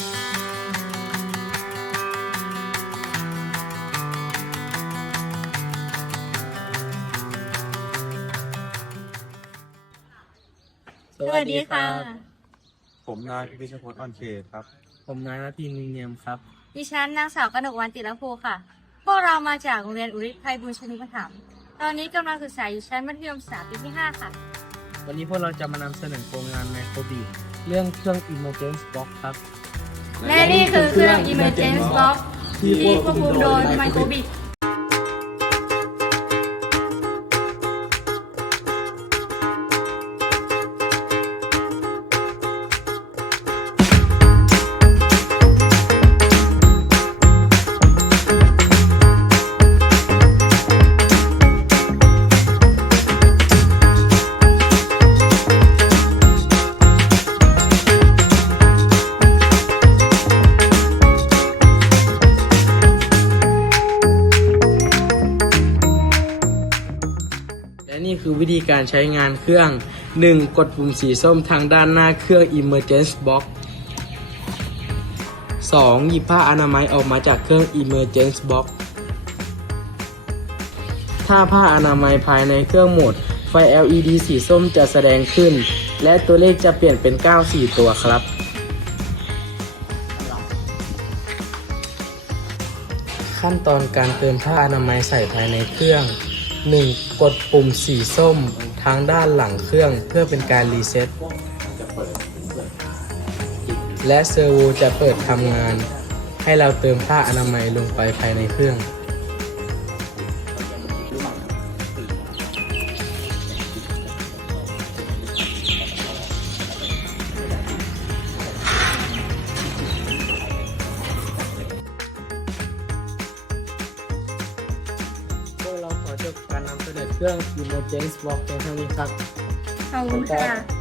สวัสดีค่ะ ผมนายพิชพจน์อ่อนเขตครับ ผมนายนาทีนินเนียมครับ ดิฉันนางสาวกนกวันติรภูค่ะ พวกเรามาจากโรงเรียนอุริไทยบุญชนิปถัมภ์ตอนนี้กำลังศึกษาอยู่ชั้นมัธยมศึกษาปีที่ 5 ค่ะ วันนี้พวกเราจะมานำเสนอโครงงานไมโครบีเรื่องเครื่อง Emergence Box ครับ และนี่คือเครื่อง Emergence Box ที่ควบคุมโดยไมโครบิก และนี่คือวิธีการใช้งานเครื่อง 1. กดปุ่มสีส้มทางด้านหน้าเครื่อง Emergence Box 2. หยิบผ้าอนามัยออกมาจากเครื่อง Emergence Box ถ้าผ้าอนามัยภายในเครื่องหมด ไฟ LED สีส้มจะแสดงขึ้น และตัวเลขจะเปลี่ยนเป็น 94 ตัวครับ ขั้นตอนการเติมผ้าอนามัยใส่ภายในเครื่อง 1. กดปุ่มสีส้มทางด้านหลังเครื่องเพื่อเป็นการรีเซ็ตและเซอร์โวจะเปิดทำงาน ให้เราเติมผ้าอนามัยลงไปภายในเครื่อง กเราขอจบการนำเสนอเครื่อง Emergence Box เพียงเท่านี้ครับขอบคุณค่ะ